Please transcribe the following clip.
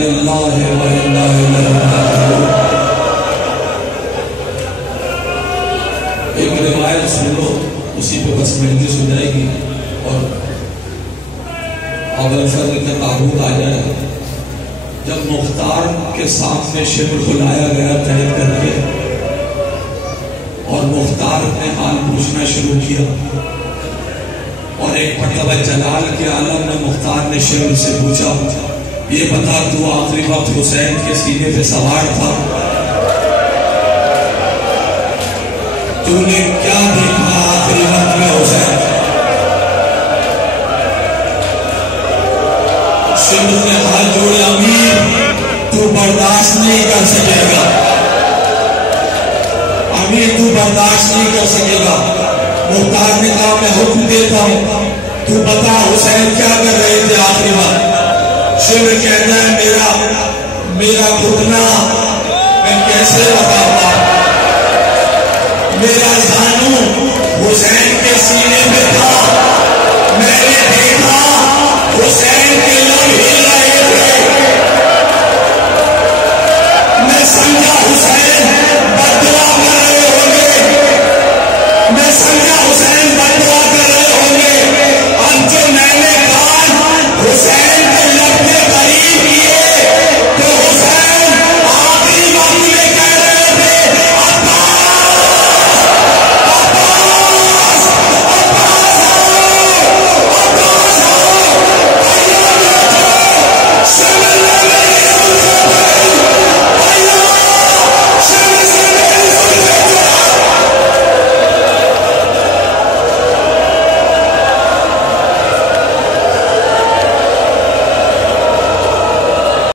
लिल्लाहि व इन्ना इलैहि राजिऊन। एक रिवायत सुन लो, उसी पे बस महंगी सुन जाएगी और अवल फजल का ताबूत आ जाए। जब मुख्तार के सामने शिब्र बुलाया गया तय करके और मुख्तार ने हाल पूछना शुरू किया और एक मरतबा जलाल के आलम ने मुख्तार ने शिब्र से पूछा, ये बता तू आखिरी वक्त हुसैन के सीने पे सवार था, तूने क्या देखा आखिरी वक्त में हुसैन? शिब्र ने हाथ जोड़े, अमीर तू बर्दाश्त नहीं कर सकेगा, अमीर तू बर्दाश्त नहीं कर सकेगा। मुख्तार ने कहा मैं हुक्म देता हूं, तू बता हुसैन क्या कर रहे थे आखिरी वक्त? शिब्र कहता है मेरा घुटना मैं कैसे बताऊंगा, मेरा जानू हुसैन के सीने पे था।